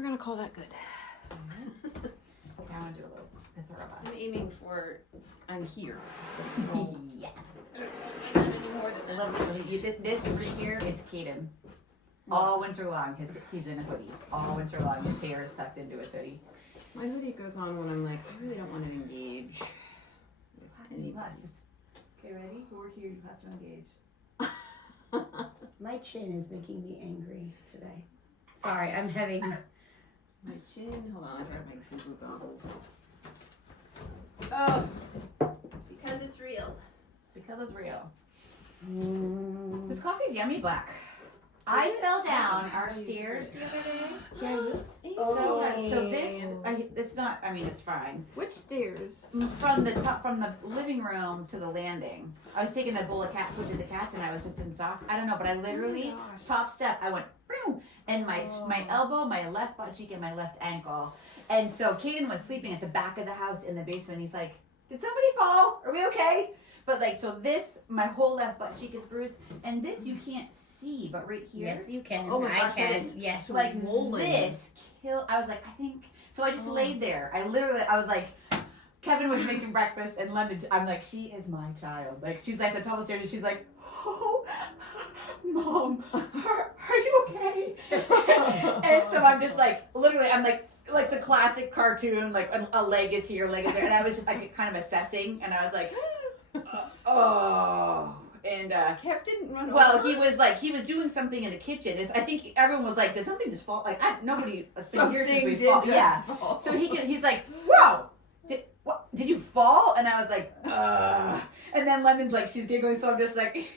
We're gonna call that good. Okay, I want to do a little Pitharava. I'm aiming for, I'm here. Yes. I don't need any more than I love it. This right here is Caden. All winter long, he's in a hoodie. All winter long, his hair is tucked into his hoodie. My hoodie goes on when I'm like, I really don't want to engage with You anybody. must. Okay, ready? We're here. You have to engage. My chin is making me angry today. Sorry, I'm having. My chin, hold on, I grab my Google goggles. Oh, because it's real. Because it's real. Mm, This coffee's yummy black. I fell down our stairs the other day. yeah, you. So hard. So it's not, I mean, it's fine. Which stairs? From the living room to the landing. I was taking a bowl of cat food to the cats and I was just in socks. I don't know, but I literally, gosh. top step, I went, boom, and my elbow, my left butt cheek, and my left ankle. And so Caden was sleeping at the back of the house in the basement. He's like, did somebody fall? Are we okay? But like, so this, my whole left butt cheek is bruised. And this you can't see, but right here. Yes, you can. Oh my I gosh, that can. is Yes. so Like swollen. this kill. I was like, I think. So I just laid there. I was like, Kevin was making breakfast and London. I'm like, she is my child. Like she's like the top of the stairs and she's like, oh, mom, are you okay? And so I'm just like, literally, I'm like the classic cartoon, like a leg is here, leg is there, and I was just like kind of assessing, and I was like, oh. And Kev didn't run well, over. he was doing something in the kitchen. I think everyone was like, did something just fall? Like nobody has been here since Something we did fall. just Yeah. fall. So he's like, whoa, did you fall? And I was like, and then London's like, she's giggling, so I'm just like,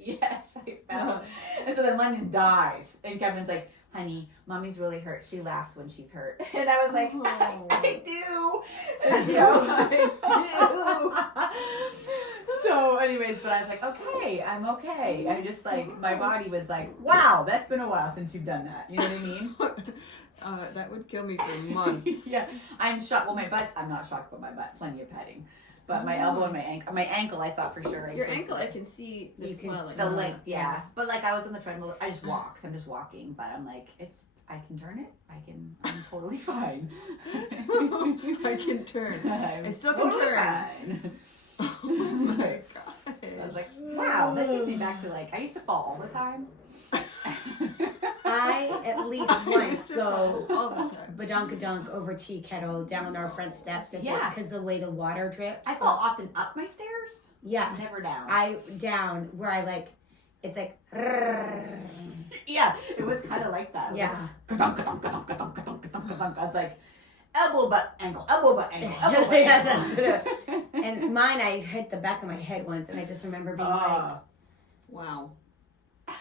yes, I fell. And so then London dies, and Kevin's like, honey, mommy's really hurt. She laughs when she's hurt. And I was like, I do. And so, so anyways, but I was like, okay, I'm okay. I just like, my body was like, wow, that's been a while since you've done that. You know what I mean? That would kill me for months. Yeah, I'm shocked. Well, my butt, I'm not shocked, but my butt, plenty of petting. But my elbow and my ankle, I thought for sure. Your ankle, I can see the You can swelling. The length, yeah. But like I was on the treadmill, I just walked. I'm just walking, but I'm like, I can turn it. I'm totally fine. I can turn. I still can turn. Fine. Oh my god. I was like, wow, that takes me back to like, I used to fall all the time. I at least once go all the time. badonkadonk over tea kettle down our front steps Yeah. because the way the water drips. I fall often up my stairs, Yeah. never down. I down where I like. It's like. Yeah, it was kind of like that. Yeah. Like, I was like, elbow, butt, ankle, elbow, butt, ankle, elbow, butt, Yeah, ankle. that's it. And mine, I hit the back of my head once, and I just remember being like. Wow.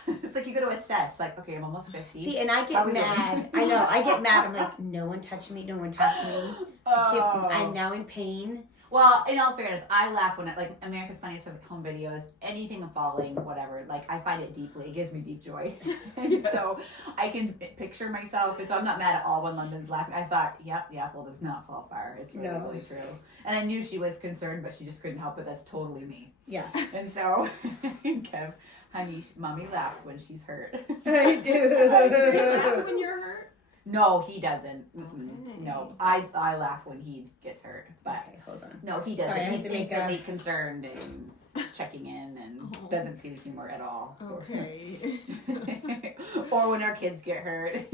It's like you got to assess, like, okay, I'm almost 50. See, and I get Probably mad. I know, I get mad. I'm like, no one touched me. No one touched me. I'm now in pain. Well, in all fairness, I laugh when like America's Funniest Home Videos, anything falling, whatever. Like I find it deeply. It gives me deep joy. And Yes. so I can picture myself. And so I'm not mad at all when London's laughing. I thought, yep, the apple does not fall far. It's really, No. really true. And I knew she was concerned, but she just couldn't help it. That's totally me. Yes. And so, Kev, honey, mommy laughs when she's hurt. I Do you laugh do. when you're hurt? No, he doesn't. Mm-mm. Okay. No, I laugh when he gets hurt, but Okay, hold on. no, he doesn't. Sorry, I had He's to make instantly concerned and checking in and Oh. doesn't see the humor at all. Okay. Or when our kids get hurt.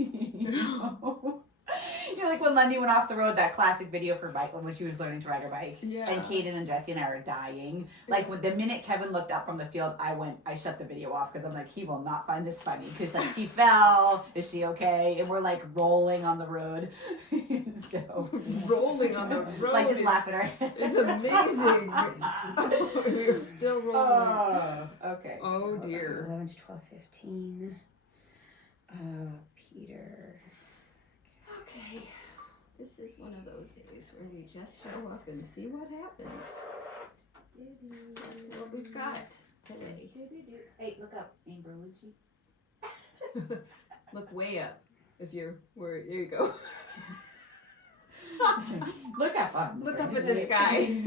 You know, like when Lundy went off the road, that classic video for bike when she was learning to ride her bike. Yeah. And Kaden and Jesse and I are dying. Like when the minute Kevin looked up from the field, I shut the video off because I'm like, he will not find this funny. Because like she fell, is she okay? And we're like rolling on the road. So Rolling on the road like just is- laughing our head. It's amazing. You're still rolling. Oh, okay. Oh Hold on. dear. 11 to 12, 15. Peter. Okay. This is one of those days where we just show up and see what happens. That's what we've got today. Hey, look up, Amber Lucci. Look way up. If you're where, there you go. Look up. Look up at the sky.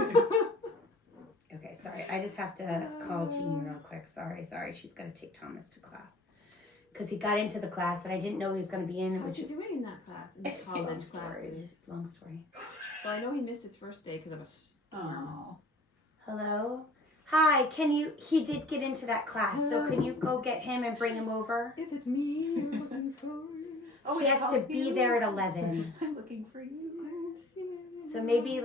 Okay, sorry. I just have to call Jean real quick. Sorry. She's got to take Thomas to class. because he got into the class that I didn't know he was going to be in. What's he doing in that class? In the Long college story. classes? Long story. Well, I know he missed his first day because of a storm. Oh. Hello? Hi, he did get into that class, so can you go get him and bring him over? Is it me you're looking for? Oh, He has to be there at 11. I'm looking for you. So maybe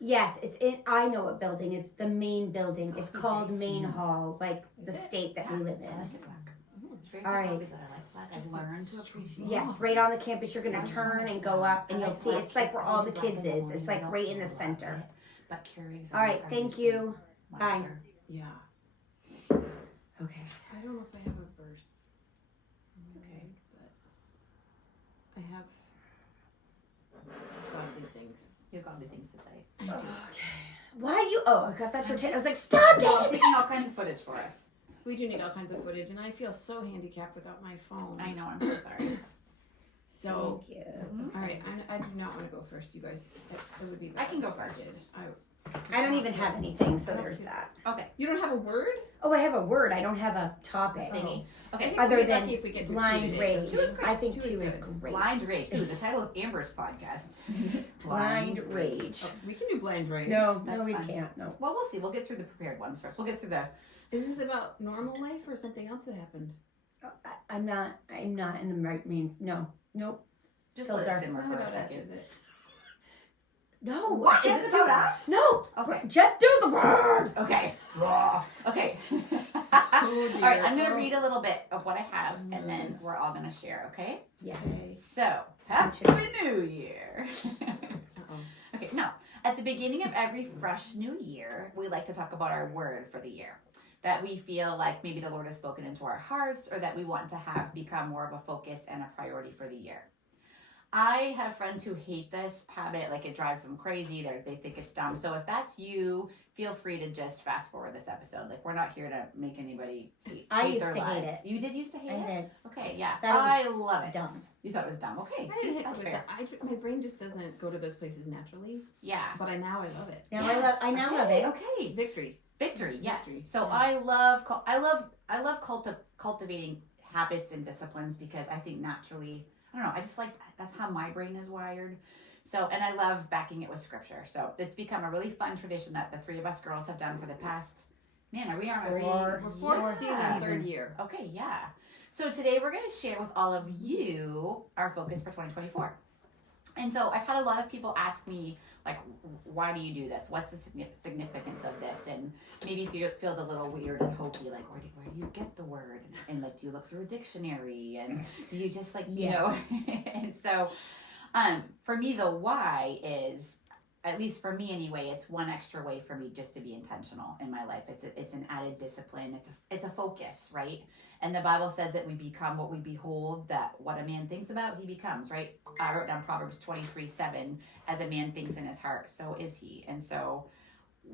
yes, it's in, I know what building, it's the main building. It's called Main Hall, like the state that we live I in. like it black. It's very All right. good that I like black. I've learned to appreciate. Yes, right on the campus, you're gonna turn and go up and you'll see, it's like where all the kids is. It's like right in the center. But Keurig's All right, thank you. Bye. Yeah. Okay. I don't know if I have a verse. Okay. But I have godly things. You have godly things to say. Why you, I got that your I was like, stop No, I'm it! taking all kinds of footage for us. We do need all kinds of footage, and I feel so handicapped without my phone. I know, I'm so sorry. So, Thank you. all right, I do not want to go first, you guys. It would be. I can go bad if I first. did. I don't even have anything, so there's that. Okay. You don't have a word? Oh, I have a word, I don't have a topic. Thingy. I Okay. think Other we'll be than lucky if we get to Blind two today. Rage. Two is great. I think Two two is good. great. Blind Rage. Ooh, the title of Amber's podcast. Blind Rage. Oh, we can do blind rage. No, That's we fine. can't, no. Well, we'll see. We'll get through the prepared ones first. We'll get through the. Is this about normal life or something else that happened? I'm not in the right means, no. Nope. Just So let dark. it It's simmer not for a about us, second. is it? No, What? just It's do about us? No, Okay. just do the word. Okay. Okay. Oh, All right. dear. I'm gonna Oh. read a little bit of what I have, and then we're all gonna share. Okay. Yes. Okay. So, Happy New Year. Uh-oh. Okay. Now, at the beginning of every fresh new year, we like to talk about our word for the year that we feel like maybe the Lord has spoken into our hearts, or that we want to have become more of a focus and a priority for the year. I have friends who hate this habit, like it drives them crazy. They think it's dumb. So if that's you, feel free to just fast forward this episode. Like, we're not here to make anybody hate I used their to hate lives. it. You did used to hate I it? did. Okay, yeah. That I was love it. dumb. You thought it was dumb. Okay, I see, didn't hit that's it with fair. my brain just doesn't go to those places naturally, Yeah. but I now love it. Now Yes. I now love Okay, it. Okay. Victory. Victory, yes. Victory, So yeah. I love cultivating habits and disciplines, because I think naturally, I don't know, I just like, that's how my brain is wired. So, and I love backing it with scripture. So it's become a really fun tradition that the three of us girls have done for the past, man, are we on Four our We're fourth years. season, Season. third year. Okay, yeah. So today we're going to share with all of you our focus for 2024. And so I've had a lot of people ask me, like, why do you do this? What's the significance of this? And maybe feels a little weird and hokey, like, where do you get the word? And like, do you look through a dictionary? And do you just like, you know? And so for me, the why is, at least for me anyway, it's one extra way for me just to be intentional in my life. It's an added discipline. It's a focus, right? And the Bible says that we become what we behold, that what a man thinks about, he becomes, right? I wrote down Proverbs 23:7, as a man thinks in his heart, so is he. And so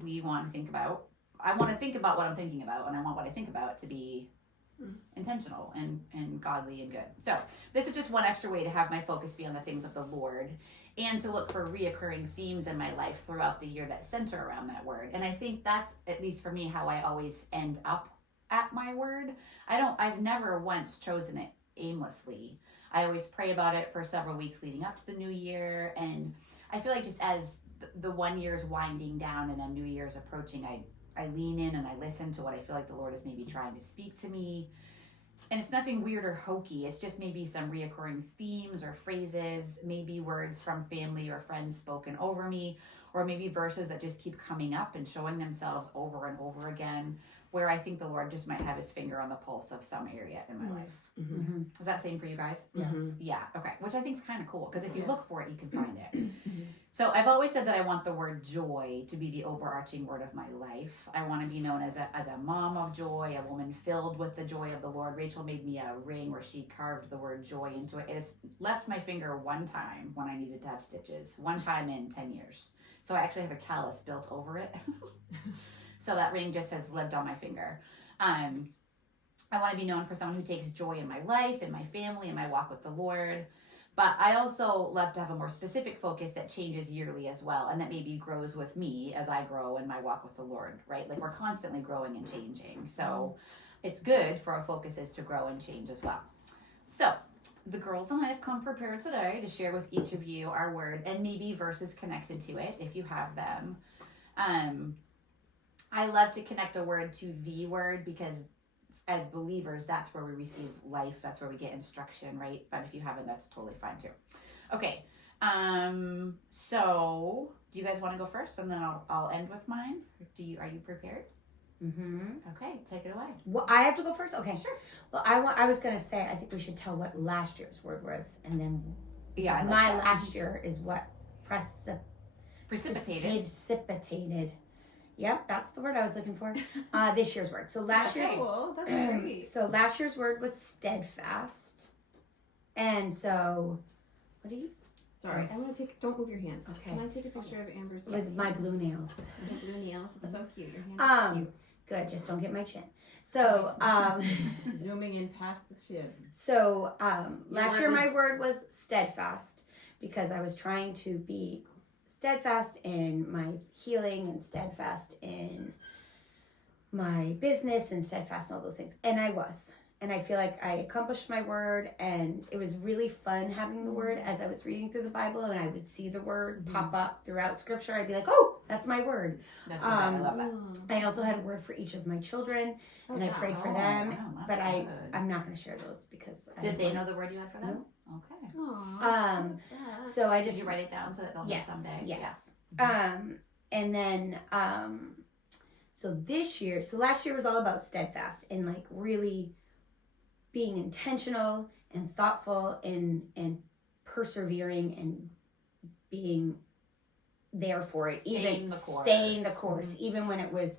I want to think about what I'm thinking about, and I want what I think about to be intentional and godly and good. So this is just one extra way to have my focus be on the things of the Lord, and to look for reoccurring themes in my life throughout the year that center around that word. And I think that's, at least for me, how I always end up at my word. I've never once chosen it aimlessly. I always pray about it for several weeks leading up to the new year. And I feel like just as the 1 year is winding down and a new year is approaching, I lean in and I listen to what I feel like the Lord is maybe trying to speak to me. And it's nothing weird or hokey. It's just maybe some reoccurring themes or phrases, maybe words from family or friends spoken over me, or maybe verses that just keep coming up and showing themselves over and over again, where I think the Lord just might have his finger on the pulse of some area in my life. Mm-hmm. Is that same for you guys? Yes. Yeah, okay. Which I think is kind of cool, because if you Yeah. look for it, you can find it. So I've always said that I want the word joy to be the overarching word of my life. I want to be known as a mom of joy, a woman filled with the joy of the Lord. Rachel made me a ring where she carved the word joy into it. It has left my finger one time when I needed to have stitches, one time in 10 years. So I actually have a callus built over it. So that ring just has lived on my finger. I want to be known for someone who takes joy in my life, in my family, in my walk with the Lord. But I also love to have a more specific focus that changes yearly as well, and that maybe grows with me as I grow in my walk with the Lord, right? Like, we're constantly growing and changing. So it's good for our focuses to grow and change as well. So the girls and I have come prepared today to share with each of you our word and maybe verses connected to it if you have them. I love to connect a word to the word because as believers, that's where we receive life. That's where we get instruction, right? But if you haven't, that's totally fine too. Okay. So do you guys want to go first, and then I'll end with mine? Are you prepared? Mm-hmm. Okay, take it away. Well, I have to go first. Okay. Sure. Well, I was gonna say I think we should tell what last year's word was, and then Yeah, I like my that. last year is what Precipitated. precipitated. Yep, that's the word I was looking for. This year's word. So last year's Cool. That's great. so last year's word was steadfast, and so what do you Sorry, I want to take. Don't move your hand. Okay. Can I take a picture of Amber's with my blue nails? With blue nails? It's so cute. Your hand is cute. Good. Just don't get my chin. So Zooming in past the chin. So last word year my was- word was steadfast because I was trying to be steadfast in my healing and steadfast in my business and steadfast in all those things. And I was. And I feel like I accomplished my word, and it was really fun having the word as I was reading through the Bible, and I would see the word pop up throughout scripture. I'd be like, oh, that's my word. That's okay. I love that. I also had a word for each of my children, and I prayed for Oh, them. wow, But that's good. I'm not going to share those because I Did don't they want- know the word you had for them? Okay. Aww. So I Did just you write it down so that they'll yes, know someday? yes. Yeah. And then so last year was all about steadfast and like really being intentional and thoughtful and persevering and being there for it, Staying even the course. staying the course, even when it was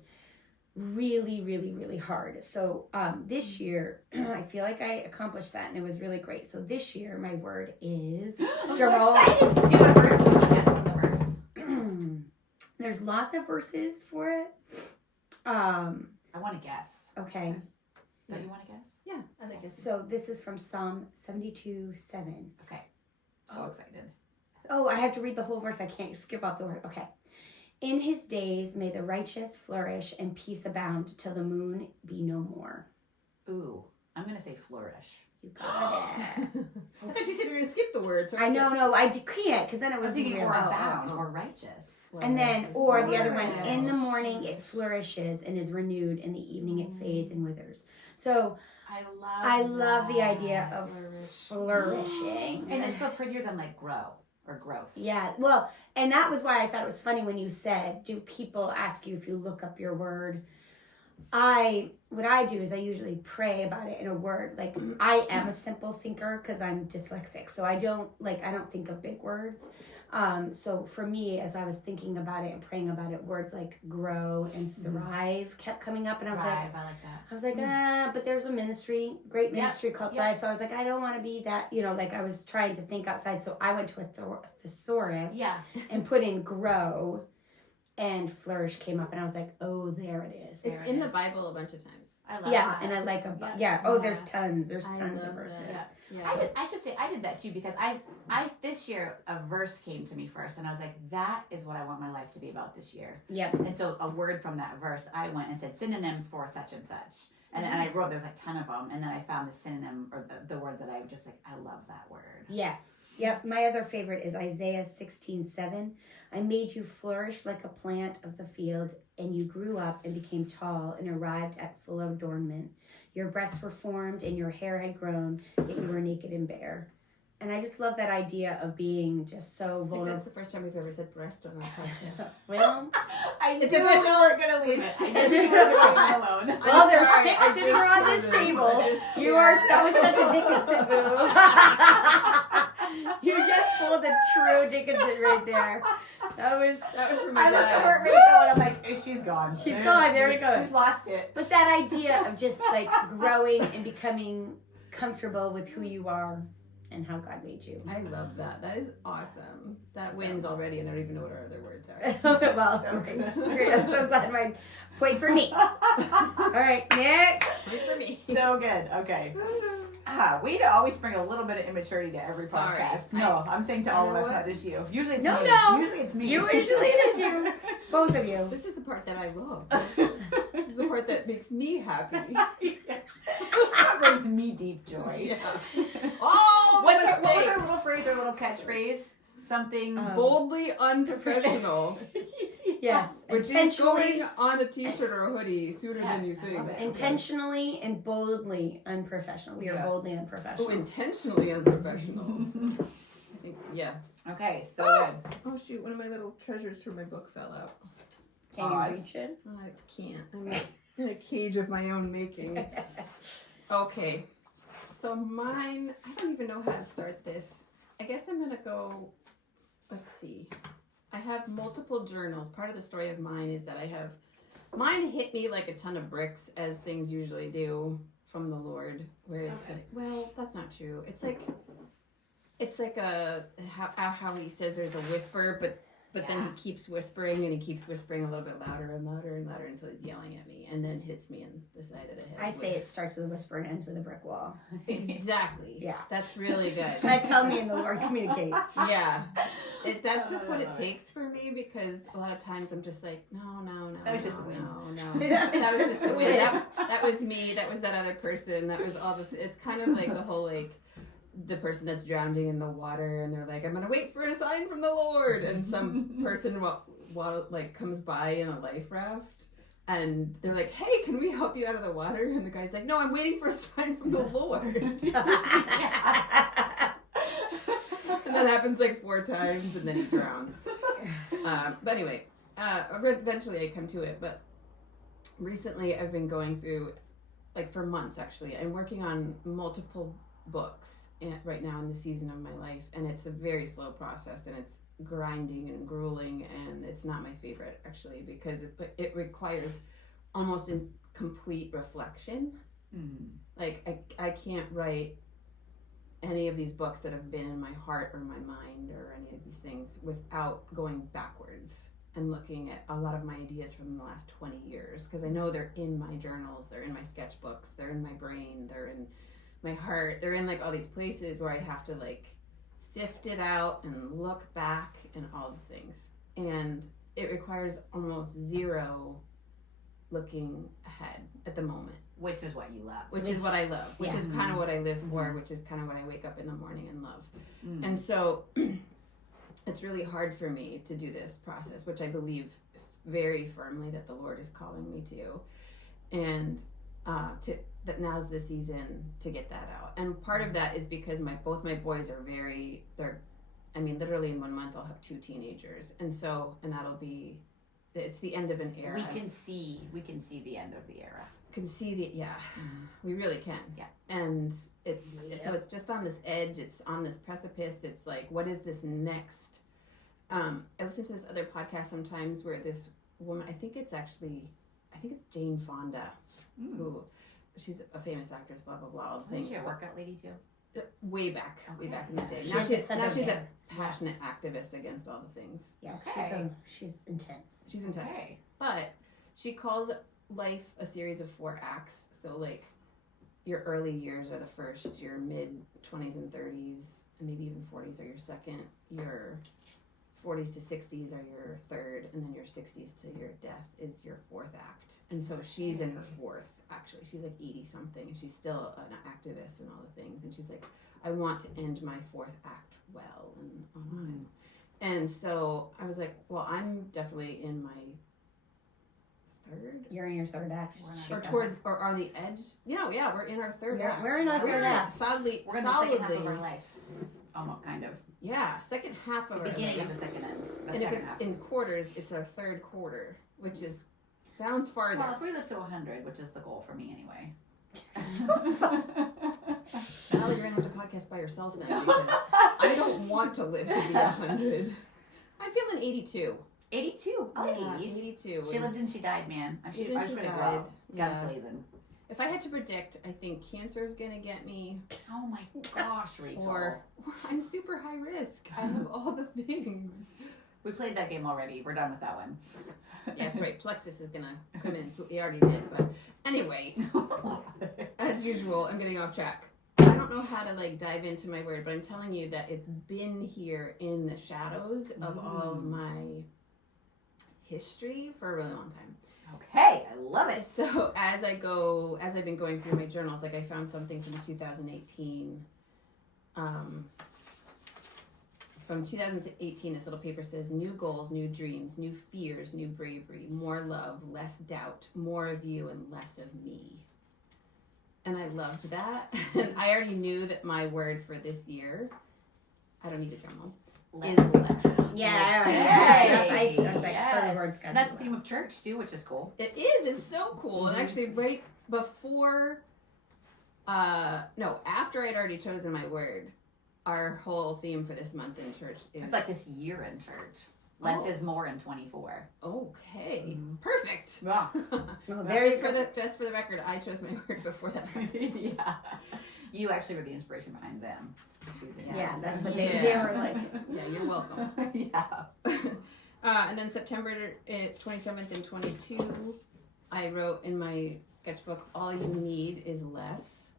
really, really, really hard. So this year, I feel like I accomplished that, and it was really great. So this year, my word is I'm drum roll. so excited. Do you have a verse? Can you guess from the verse? There's lots of verses for it. I want to guess. Okay. Don't you want to guess? Yeah, I think it's. So this is from Psalm 72:7. Okay. So excited. Oh, I have to read the whole verse. I can't skip out the word. Okay. In his days may the righteous flourish and peace abound till the moon be no more. Ooh, I'm going to say flourish. You got it. I thought you said you were gonna skip the word. So I know, no, I can't because then it I was was thinking real. or oh, abound oh. or righteous. And then, or the other one, Flourish. in the morning it flourishes and is renewed, in the evening it fades and withers. So I love the idea of flourishing. And it's still prettier than like grow or growth. Yeah, well, and that was why I thought it was funny when you said, do people ask you if you look up your word? What I do is I usually pray about it in a word. Like, I am a simple thinker because I'm dyslexic, so I don't think of big words. So for me, as I was thinking about it and praying about it, words like grow and thrive kept coming up, and I was Thrive, I like that. but there's a great ministry called yeah. Thrive. So I was like, I don't want to be that, like I was trying to think outside. So I went to a thesaurus Yeah. and put in grow, and flourish came up, and I was like, oh, there it is. It's in the Bible a bunch of times. I love Yeah, that. and I like Yeah. oh, there's tons I of love verses. that. Yeah. I should say I did that too because I this year a verse came to me first and I was like, that is what I want my life to be about this year. Yep. And so a word from that verse, I went and said synonyms for such and such. And then I wrote, there's like 10 of them. And then I found the synonym or the word that I was just like, I love that word. Yes. Yep. My other favorite is Isaiah 16:7. I made you flourish like a plant of the field, and you grew up and became tall and arrived at full adornment. Your breasts were formed and your hair had grown, yet you were naked and bare. And I just love that idea of being just so I think vulnerable. that's the first time we've ever said breast on our podcast. Well, It's official. We're going to leave it. I knew we were going to leave it alone. well, there's sorry, six I sitting just around did this it. table. I just- That was such a Dickinson move. You just pulled a true Dickinson right there. That was from my I looked at dad. her Rachel and I'm like, she's gone. She's gone, there it goes. She's lost it. But that idea of just like growing and becoming comfortable with who you are and how God made you. I love that. That is awesome. That So- wins already, and I don't even know what our other words are. Well, So great. good. Great. I'm so glad my point for me. All right, next. Wait for me. So good. Okay. Way to always bring a little bit of immaturity to every Sorry. podcast. No, I'm saying to all of You know us, what? not just you. Usually it's No, me. no. Usually it's me. Usually it is you. Both of you. This is the part that I love. is the part that makes me happy. That brings me deep joy. Yeah. Oh, What was mistakes. our little phrase, our little catchphrase? Something Boldly unprofessional. Yes. Which is Intentionally- going on a t-shirt or a hoodie sooner than you Yes, I think. love it. Intentionally and boldly unprofessional. We are Yeah. boldly Oh, unprofessional. intentionally unprofessional. I think, yeah. Okay, so good. Oh shoot, one of my little treasures from my book fell out. Can Pause. you reach it? I can't. I'm in a cage of my own making. Okay. So mine, I don't even know how to start this. I guess I'm gonna go, let's see. I have multiple journals. Part of the story of mine is that mine hit me like a ton of bricks, as things usually do from the Lord. Where it's Okay. like, well, that's not true. It's like how he says there's a whisper, but then he keeps whispering and he keeps whispering a little bit louder and louder and louder until he's yelling at me and then hits me in the side of the head. I say it starts with a whisper and ends with a brick wall. Exactly. Yeah. That's really good. That's how me and the Lord communicate. Yeah. That's just what it takes for me, because a lot of times I'm just like, no. That was just the wind. No. That That was just the wind. wind. That was me. That was that other person. That was all it's kind of like the whole like the person that's drowning in the water and they're like, I'm gonna wait for a sign from the Lord, and some person like comes by in a life raft and they're like, hey, can we help you out of the water? And the guy's like, no, I'm waiting for a sign from the Lord. And that happens like 4 times and then he drowns. But anyway, eventually I come to it. But recently I've been going through, like for months actually, I'm working on multiple books right now in the season of my life, and it's a very slow process, and it's grinding and grueling, and it's not my favorite actually, because it requires almost complete reflection. Like I can't write any of these books that have been in my heart or my mind or any of these things without going backwards and looking at a lot of my ideas from the last 20 years, because I know they're in my journals, they're in my sketchbooks, they're in my brain, they're in my heart, they're in like all these places where I have to like sift it out and look back and all the things, and it requires almost zero looking ahead at the moment, Which is what you love. which is what I love, which Yeah. is kind of what I live for, which is kind of what I wake up in the morning and love. Mm. And so it's really hard for me to do this process, which I believe very firmly that the Lord is calling me to, and that now's the season to get that out. And part of that is because both my boys are literally in 1 month I'll have 2 teenagers, and that'll be, it's the end of an era. We can see the end of the era. Can see we really can. Yeah. And so it's just on this edge, it's on this precipice. It's like, what is this next? I listen to this other podcast sometimes where this woman, I think it's Jane Fonda, who, she's a famous actress, blah blah blah, all the Isn't things. she a workout lady too? Way back in the day. She Now has she's the feather a hair. passionate activist against all the things. Yes, Okay. she's intense. She's intense. Okay. But she calls life a series of 4 acts. So like your early years are the first, your mid 20s and 30s, and maybe even 40s are your second, your 40s to 60s are your third, and then your 60s to your death is your 4th act. And so she's in her 4th, actually. She's like 80 something, and she's still an activist and all the things. And she's like, I want to end my 4th act well and on high. And so I was like, well, I'm definitely in my 3rd. You're in your 3rd act. Or on the edge. Yeah, we're in our 3rd act. We're in our 3rd act. Solidly. We're in the second half of our life. Almost, kind of. Yeah, second half of The our beginning life. of the second end. The And if second it's half. in quarters, it's our 3rd quarter, which sounds farther. Well, if we live to 100, which is the goal for me anyway. Allie, you're gonna have to podcast by yourself then, because I don't want to live to be 100. I'm feeling 82. 82. I like Yeah, 80s. 82. She lived and she died, man. I She was lived and ready she to grow died. up. Yeah. Guns blazing. If I had to predict, I think cancer is gonna get me, Oh my gosh, Rachel. or I'm super high risk. I have all the things. We played that game already. We're done with that one. Yeah, that's right. Plexus is gonna come in. We already did, but anyway, as usual, I'm getting off track. I don't know how to dive into my word, but I'm telling you that it's been here in the shadows of all of my history for a really long time. Okay, I love it. So as I've been going through my journals, like I found something from 2018. From 2018, this little paper says, new goals, new dreams, new fears, new bravery, more love, less doubt, more of you and less of me. And I loved that. And I already knew that my word for this year, I don't need a journal, is less. Yeah, Yay. that's like her words. And that's the theme of church too, which is cool. It is. It's so cool. And actually, right before, after I'd already chosen my word, our whole theme for this month in church is... It's like this year in church. Less is more in 24. Okay. Perfect. Yeah. Well, Just for the record, I chose my word before that. Yeah. You actually were the inspiration behind them choosing. Yeah, that's what Yeah. they were like. Yeah, you're welcome. Yeah. And then September 27th and 22, I wrote in my sketchbook, all you need is less.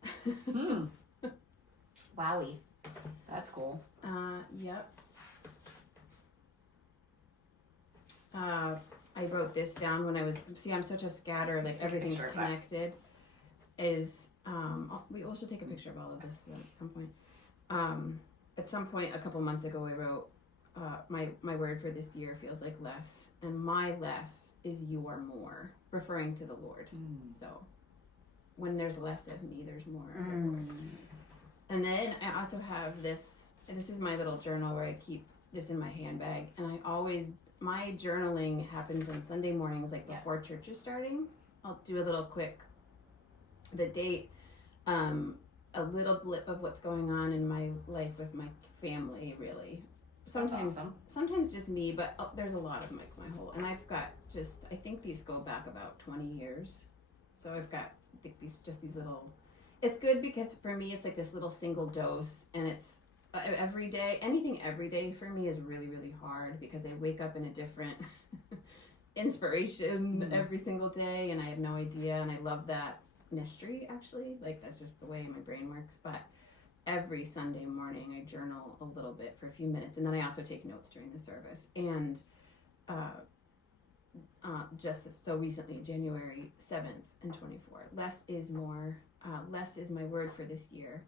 Wowie. That's cool. Yep. I wrote this down when I was, I'm such a scatter, like Just take a everything's picture of it. connected. We all should take a picture of all of this at some point. At some point, a couple months ago, I wrote, my word for this year feels like less, and my less is you are more, referring to the Lord. So when there's less of me, there's more of the Lord. And then I also have this is my little journal where I keep this in my handbag, and my journaling happens on Sunday mornings, like before church is starting. I'll do a little quick, the date, a little blip of what's going on in my life with my family, really. Sometimes just me, but there's a lot of my whole, and I've got I think these go back about 20 years. So I've got these little, it's good because for me, it's like this little single dose, and it's every day. Anything every day for me is really, really hard because I wake up in a different inspiration every single day, and I have no idea, and I love that mystery, actually. Like, that's just the way my brain works. But every Sunday morning, I journal a little bit for a few minutes, and then I also take notes during the service. And just so recently, January 7th and 24, less is more. Less is my word for this year.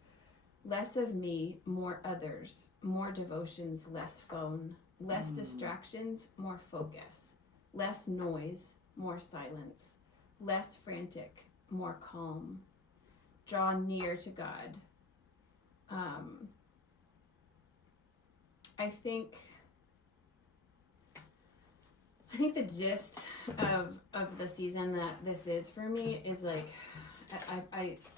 Less of me, more others, more devotions, less phone, less distractions, more focus, less noise, more silence, less frantic, more calm. Draw near to God. I think the gist of the season that this is for me is like,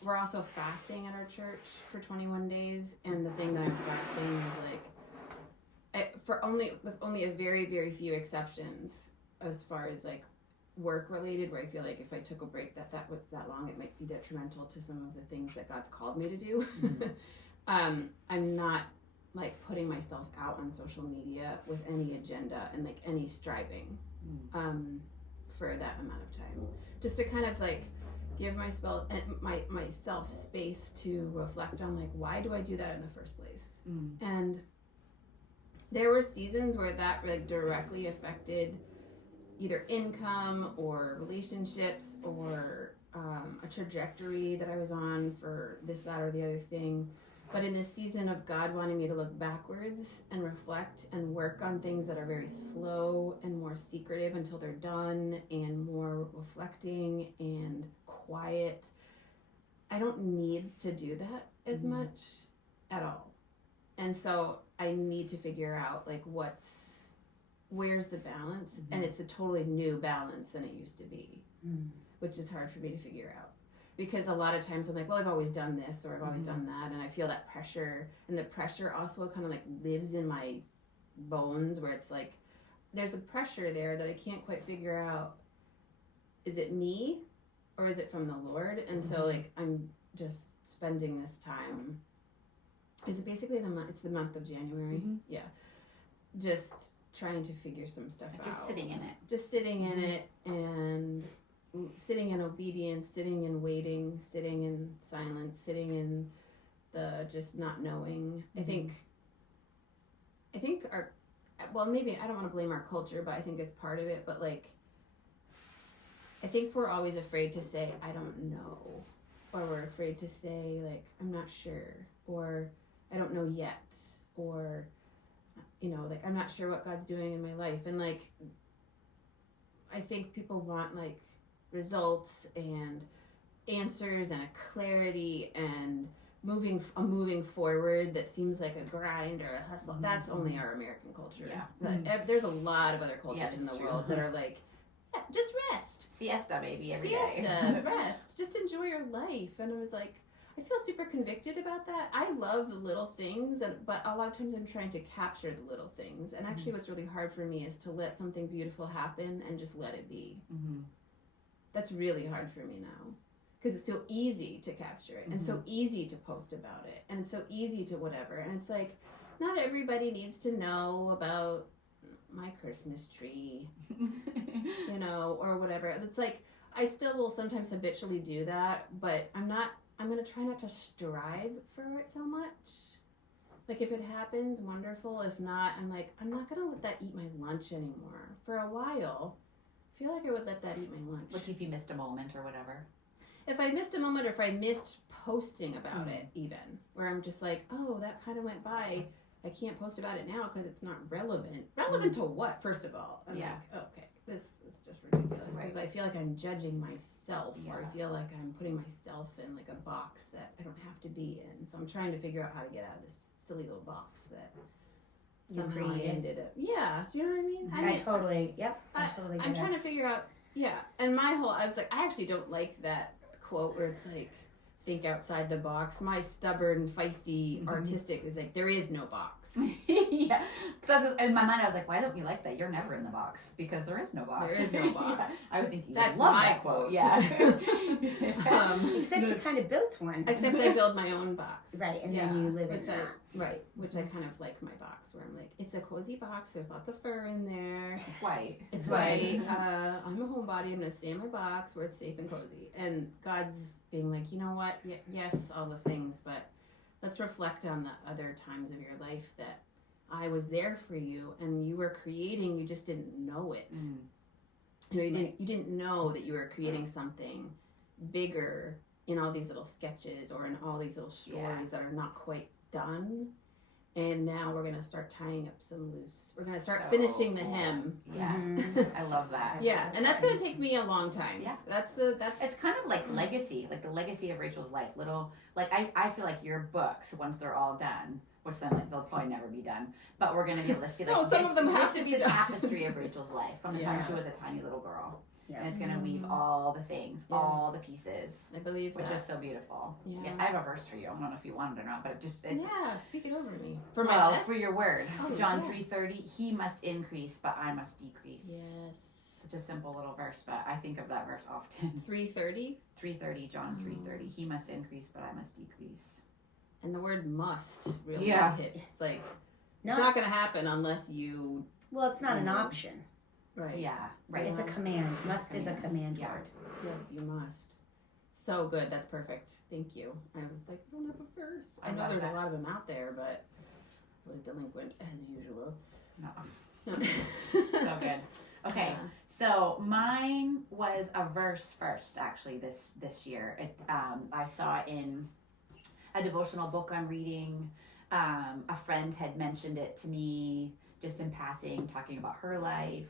we're also fasting at our church for 21 days, and the thing that I'm fasting is like, with only a very, very few exceptions, as far as like work related, where I feel like if I took a break that was that long, it might be detrimental to some of the things that God's called me to do. I'm not like putting myself out on social media with any agenda and like any striving for that amount of time, just to kind of like give myself space to reflect on, like, why do I do that in the first place? And there were seasons where that like directly affected either income or relationships or a trajectory that I was on for this, that, or the other thing. But in this season of God wanting me to look backwards and reflect and work on things that are very slow and more secretive until they're done, and more reflecting and quiet, I don't need to do that as much at all. And so I need to figure out like where's the balance, and it's a totally new balance than it used to be, which is hard for me to figure out. Because a lot of times I'm like, well, I've always done this, or I've always done that, and I feel that pressure, and the pressure also kind of like lives in my bones, where it's like there's a pressure there that I can't quite figure out, is it me or is it from the Lord? And so like I'm just spending this time, is it basically it's the month of January? Yeah, just trying to figure some stuff out, just sitting in it, and sitting in obedience, sitting in waiting, sitting in silence, sitting in the just not knowing. I think maybe I don't want to blame our culture, but I think it's part of it. But like, I think we're always afraid to say, I don't know. Or we're afraid to say, like, I'm not sure. Or I don't know yet. Or, you know, like, I'm not sure what God's doing in my life. And, like, I think people want, like, results and answers and a clarity and moving forward that seems like a grind or a hustle. That's only our American culture. Yeah. But there's a lot of other cultures in the it's true. world that are like, yeah, just rest. Siesta, baby, every day. Siesta, rest. Just enjoy your life. And I was like, I feel super convicted about that. I love the little things, but a lot of times I'm trying to capture the little things. And actually what's really hard for me is to let something beautiful happen and just let it be. Mm-hmm. That's really hard for me now. Because it's so easy to capture it and so easy to post about it and it's so easy to whatever. And it's like, not everybody needs to know about my Christmas tree, you know, or whatever. It's like, I still will sometimes habitually do that, but I'm going to try not to strive for it so much. Like, if it happens, wonderful. If not, I'm like, I'm not going to let that eat my lunch anymore. For a while, I feel like I would let that eat my lunch. Like if you missed a moment or whatever. If I missed a moment or if I missed posting about it even, where I'm just like, oh, that kind of went by. I can't post about it now because it's not relevant. Relevant to what, first of all? I'm like, okay, this is just ridiculous. Because I feel like I'm judging myself or I feel like I'm putting myself in like a box that I don't have to be in. So I'm trying to figure out how to get out of this silly little box that somehow I ended up. Yeah, do you know what I mean? I totally, yep. I'm trying to figure out, and I was like, I actually don't like that quote where it's like, think outside the box. My stubborn, feisty, artistic is like, there is no box. Yeah. Because in my mind, I was like, why don't you like that? You're never in the box because there is no box. There is no box. I would think you That's love my that quote. Yeah. Except you kind of built one. Except I build my own box. Right, and then you live in that. Right, which I kind of like my box where I'm like, it's a cozy box. There's lots of fur in there. It's white. It's white. I'm a homebody. I'm going to stay in my box where it's safe and cozy. And God's being like, you know what? Yes, all the things, but let's reflect on the other times of your life that I was there for you and you were creating, you just didn't know it. You know, you didn't know that you were creating something bigger in all these little sketches or in all these little stories that are not quite done. And now we're going to start tying up some loose. We're going to start finishing the hem. Yeah. I love that. Yeah, and that's going to take me a long time. Yeah. That's It's kind of like legacy, like the legacy of Rachel's life. Little, like I feel like your books, once they're all done, which then like, they'll probably never be done, but we're going to be able to see like No, some of them have to be the done. tapestry of Rachel's life from the time she was a tiny little girl. Yeah. And it's going to weave all the things, all the pieces, I believe which that. is so beautiful. Yeah. I have a verse for you. I don't know if you want it or not, but it's Speak it over me. for my list? for your word. Oh, John yeah. 3:30, he must increase, but I must decrease. Yes. Such a simple little verse, but I think of that verse often. 3:30. 3:30, John 3:30, he must increase, but I must decrease. And the word must really Yeah. hit. It's like, No. it's not going to happen unless you. Well, it's not an option. Right. Yeah, right. It's a command. Must is a command Yeah. word. Yes, you must. So good. That's perfect. Thank you. I was like, I don't have a verse. I know love there's that. a lot of them out there, but I was delinquent as usual. No. No. So good. Okay, Yeah. so mine was a verse first, actually, this year. I saw it in a devotional book I'm reading. A friend had mentioned it to me just in passing, talking about her life.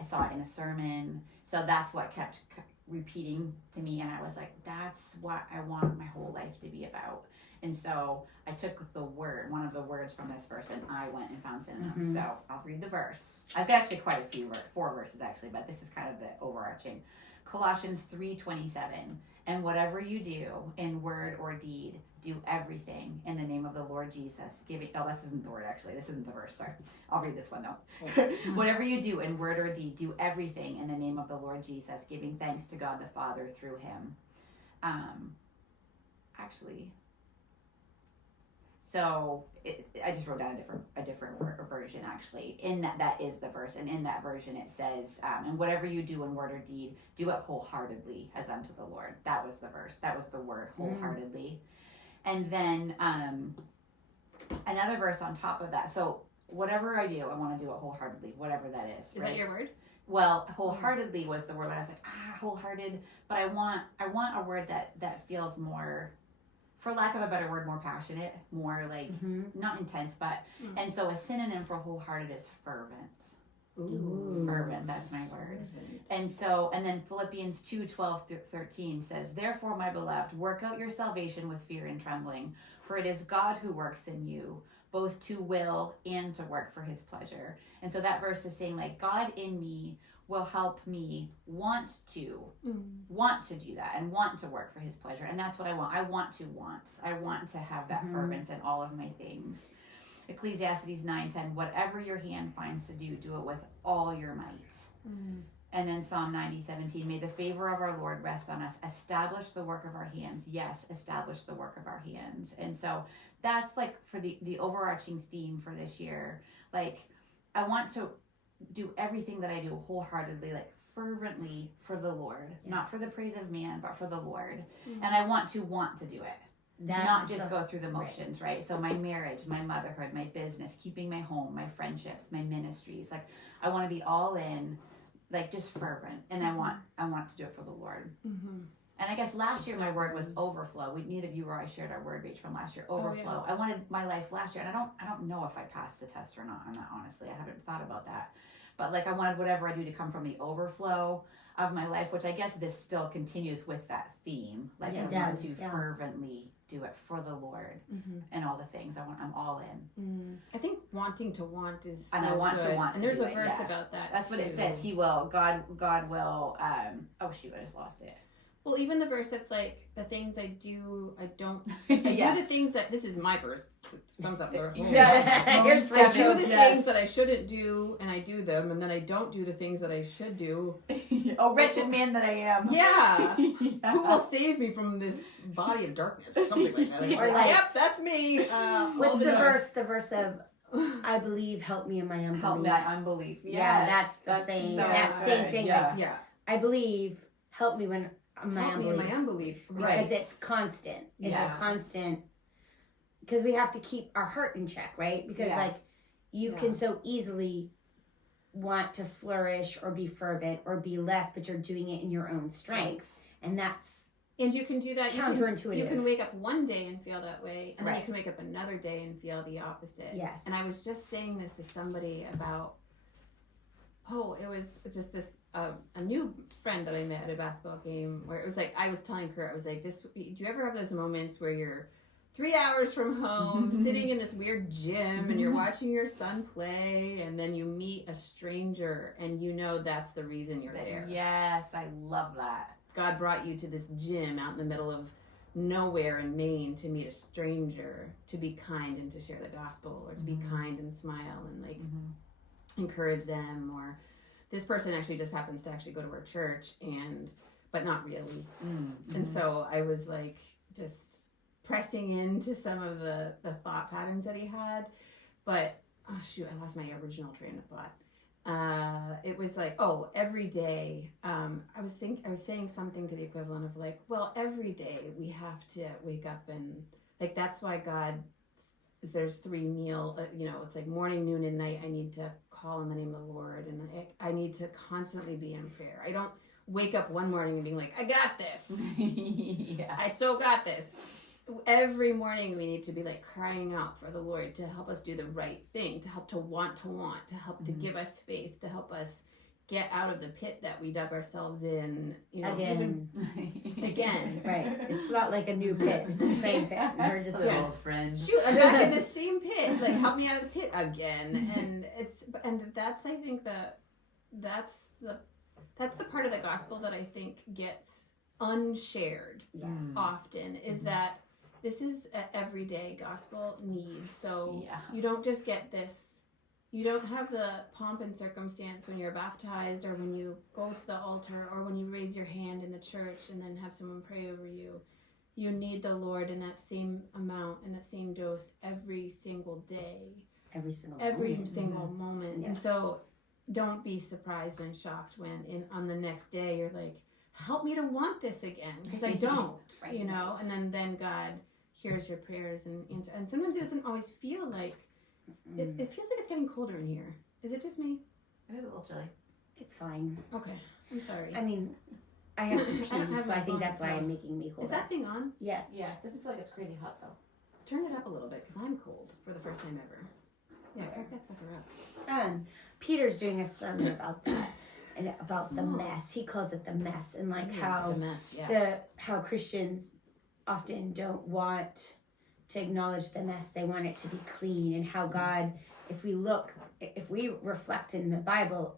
I saw it in a sermon. So that's what kept repeating to me. And I was like, that's what I want my whole life to be about. And so I took one of the words from this verse, and I went and found synonyms. So I'll read the verse. I've got actually quite a few, 4 verses actually, but this is kind of the overarching. Colossians 3:27. And whatever you do in word or deed, do everything in the name of the Lord Jesus. This isn't the word actually. This isn't the verse. Sorry. I'll read this one though. Whatever you do in word or deed, do everything in the name of the Lord Jesus, giving thanks to God the Father through him. So I just wrote down a different version actually. In that is the verse, and in that version it says, "And whatever you do in word or deed, do it wholeheartedly as unto the Lord." That was the verse. That was the word, wholeheartedly. And then another verse on top of that. So whatever I do, I want to do it wholeheartedly, whatever that is. Is right? that your word? Well, wholeheartedly was the word. I was like, wholehearted. But I want a word that feels more, for lack of a better word, more passionate, more like not intense, but and so a synonym for wholehearted is fervent. Ooh. Fervent, that's my word. And then Philippians 2:12-13 says, "Therefore, my beloved, work out your salvation with fear and trembling, for it is God who works in you, both to will and to work for his pleasure." And so that verse is saying, like, God in me will help me want to do that and want to work for his pleasure. And that's what I want. I want to have that fervence in all of my things. Ecclesiastes 9:10, "Whatever your hand finds to do, do it with all your might." And then Psalm 90:17, "May the favor of our Lord rest on us. Establish the work of our hands." Yes, establish the work of our hands. And so that's like for the overarching theme for this year. Like, I want to do everything that I do wholeheartedly, like fervently for the Lord, not for the praise of man, but for the Lord. And I want to do it. Not just go through the motions, right? So my marriage, my motherhood, my business, keeping my home, my friendships, my ministries, like I want to be all in, like just fervent, and I want to do it for the Lord. And I guess last year my word was overflow. Neither you or I shared our word page from last year. Overflow. I wanted my life last year, and I don't know if I passed the test or not. I'm not, honestly. I haven't thought about that. But like I wanted whatever I do to come from the overflow of my life, which I guess this still continues with that theme. Like I want to fervently do it for the Lord and all the things. I'm all in. I think wanting to want is and so I want good. to want and to there's do a it, verse yeah. about that. That's what too. it says. He will. God will. Oh shoot! I just lost it. Well, even the verse that's like, the things I do, I don't. I Yeah. do the things that, this is my verse, sums up the whole. Yes. I do the things that I shouldn't do, and I do them, and then I don't do the things that I should do. Oh, wretched man that I am. Yeah. Yeah. Who will save me from this body of darkness, or something like that? And it's Or like, like- yep, that's me. all What's the time. verse of "I believe, help me in my unbelief"? Help me, unbelief. Yeah, Yes. that's the same. so that good. same thing. Yeah. Like, Yeah. I believe, help me when my Help me in unbelief. my unbelief. Because Right. it's constant. It's Yes. a constant. Because we have to keep our heart in check, right? Because Yeah. like you can so easily want to flourish or be fervent or be less, but you're doing it in your own strength, and that's And you can do that. counterintuitive. You can wake up one day and feel that way, and then Right. you can wake up another day and feel the opposite. Yes. And I was just saying this to somebody about, it was just this, a new friend that I met at a basketball game where it was like, I was telling Kurt, I was like, do you ever have those moments where you're 3 hours from home, sitting in this weird gym, and you're watching your son play, and then you meet a stranger, and you know that's the reason you're there. Yes, I love that. God brought you to this gym out in the middle of nowhere in Maine to meet a stranger, to be kind and to share the gospel, or to be kind and smile and like encourage them. Or this person actually just happens to actually go to our church, but not really. And so I was like just pressing into some of the thought patterns that he had. But oh shoot, I lost my original train of thought. It was like, every day. I was saying something to the equivalent of like, well, every day we have to wake up and like, that's why God, there's 3 meal, it's like morning, noon, and night. I need to call in the name of the Lord, and I need to constantly be in prayer. I don't wake up one morning and being like, I got this. Yeah. I so got this. Every morning we need to be like crying out for the Lord to help us do the right thing, to help to want, to help to give us faith, to help us get out of the pit that we dug ourselves in. Again. Again. Right. It's not like a new pit. It's the same pit. We're just Yeah. Old friend. Shoot, I'm back in the same pit. Like, help me out of the pit again. And that's I think that's the part of the gospel that I think gets unshared often, is that this is an everyday gospel need. So you don't just get this, you don't have the pomp and circumstance when you're baptized, or when you go to the altar, or when you raise your hand in the church and then have someone pray over you. You need the Lord in that same amount, in that same dose, every single day. every single Moment. Yeah. And so don't be surprised and shocked when on the next day you're like, help me to want this again, because I don't, Right. and then God hears your prayers and answer. And sometimes it doesn't always feel like, it feels like it's getting colder in here. Is it just me? It is a little chilly. It's fine. Okay. I'm sorry. I mean, I have to pee, I don't have so my I think phone, that's why so- I'm making me hold Is that thing on? Yes. Yeah, it doesn't feel like it's crazy hot though. Turn it up a little bit because I'm cold for the first time ever. Yeah, crack that sucker up. Peter's doing a sermon about that and about the mess. He calls it the mess, and like how the mess. Yeah. how Christians often don't want to acknowledge the mess. They want it to be clean, and how God, if we reflect in the Bible,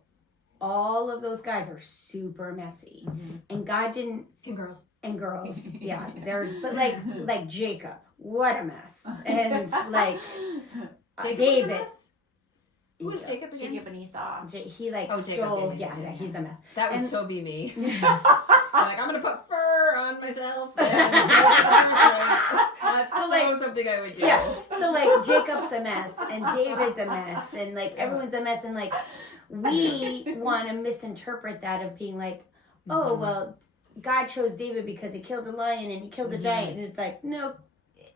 all of those guys are super messy, and God didn't. And girls. And girls, yeah. Yeah. There's, but like Jacob, what a mess, and like Jacob David. was a mess? Who was Yeah. Jacob again? Jacob and Esau. He like Oh, Jacob, stole, David, yeah, he's a mess. That would And- so be me. I'm like, I'm gonna put fur on myself. That's so something I would do. Yeah. So like Jacob's a mess and David's a mess and like everyone's a mess and like we want to misinterpret that of being like, oh well, God chose David because he killed a lion and he killed a giant, and it's like no,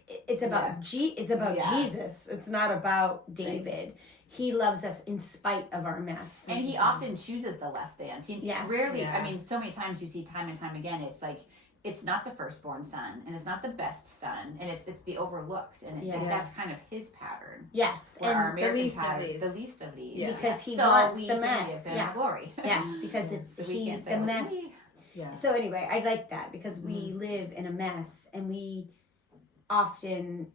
it's about it's about Jesus. It's not about David. He loves us in spite of our mess. And he often chooses the less than. He Yes. rarely, Yeah. I mean, so many times you see time and time again, it's like, it's not the firstborn son, and it's not the best son, and it's the overlooked, and Yes. that's kind of his pattern. Yes, Where our and American least of pattern, these. the least of these, Yeah. because he so wants we the can mess. give him Yeah, glory. yeah, because it's So we can't say, the oh, mess. we- Yeah. So anyway, I like that because we live in a mess, and we often,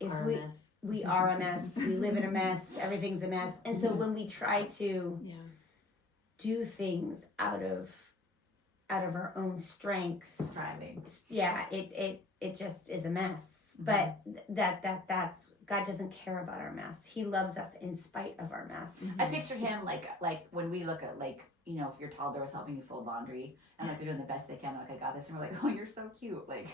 if Are a we mess. we are a mess, we live in a mess, everything's a mess, and so when we try to Yeah. do things out of our own strength, Striving. yeah, it just is a mess. But that's God doesn't care about our mess. He loves us in spite of our mess. I picture him like when we look at like, you know, if your toddler was helping you fold laundry and like they're doing the best they can, like I got this, and we're like, oh, you're so cute, like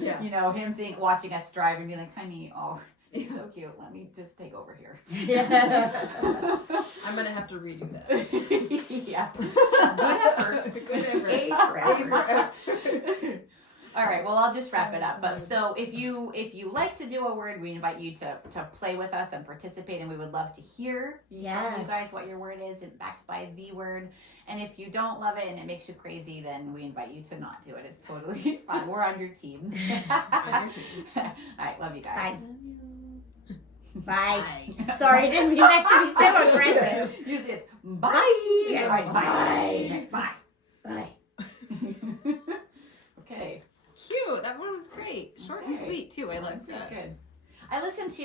Yeah. you know, him watching us strive and being like, honey, oh, you're so cute, let me just take over here. I'm gonna have to redo that. Yeah. Good effort. Good effort. A for effort. All right, well, I'll just wrap it up. But so if you like to do a word, we invite you to play with us and participate, and we would love to hear from you Yes. guys what your word is, and backed by the word. And if you don't love it and it makes you crazy, then we invite you to not do it. It's totally fine. We're on your team. On your team. All right, love you guys. Bye. Sorry, I didn't mean that to be so aggressive. Usually it's bye. Bye. All right, bye. Bye. Bye. Okay. Cute. That one was great. Short and Okay. sweet too. I like That's that. good. I listened to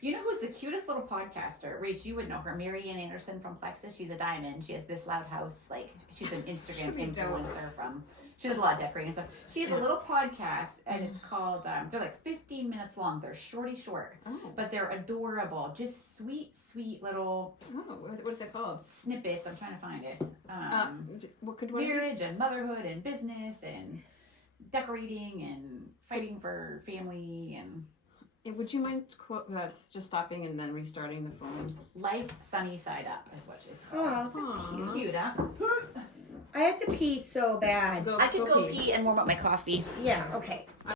you know who's the cutest little podcaster? Rach, you would know her. Marianne Anderson from Plexus. She's a diamond. She has This Loud House. Like, she's an Instagram She don't. influencer from. She does a lot of decorating stuff. She has a little podcast, and it's called. They're like 15 minutes long. They're short, Oh. but they're adorable. Just sweet little Oh. What's it called? snippets. I'm trying to find it. What could one of Marriage these? and motherhood and business and decorating and fighting for family and Would you mind just stopping and then restarting the phone? life sunny side up is what it's called. Oh, It's cute, huh? I had to pee so bad. I could go pee and warm up my coffee. Yeah, okay.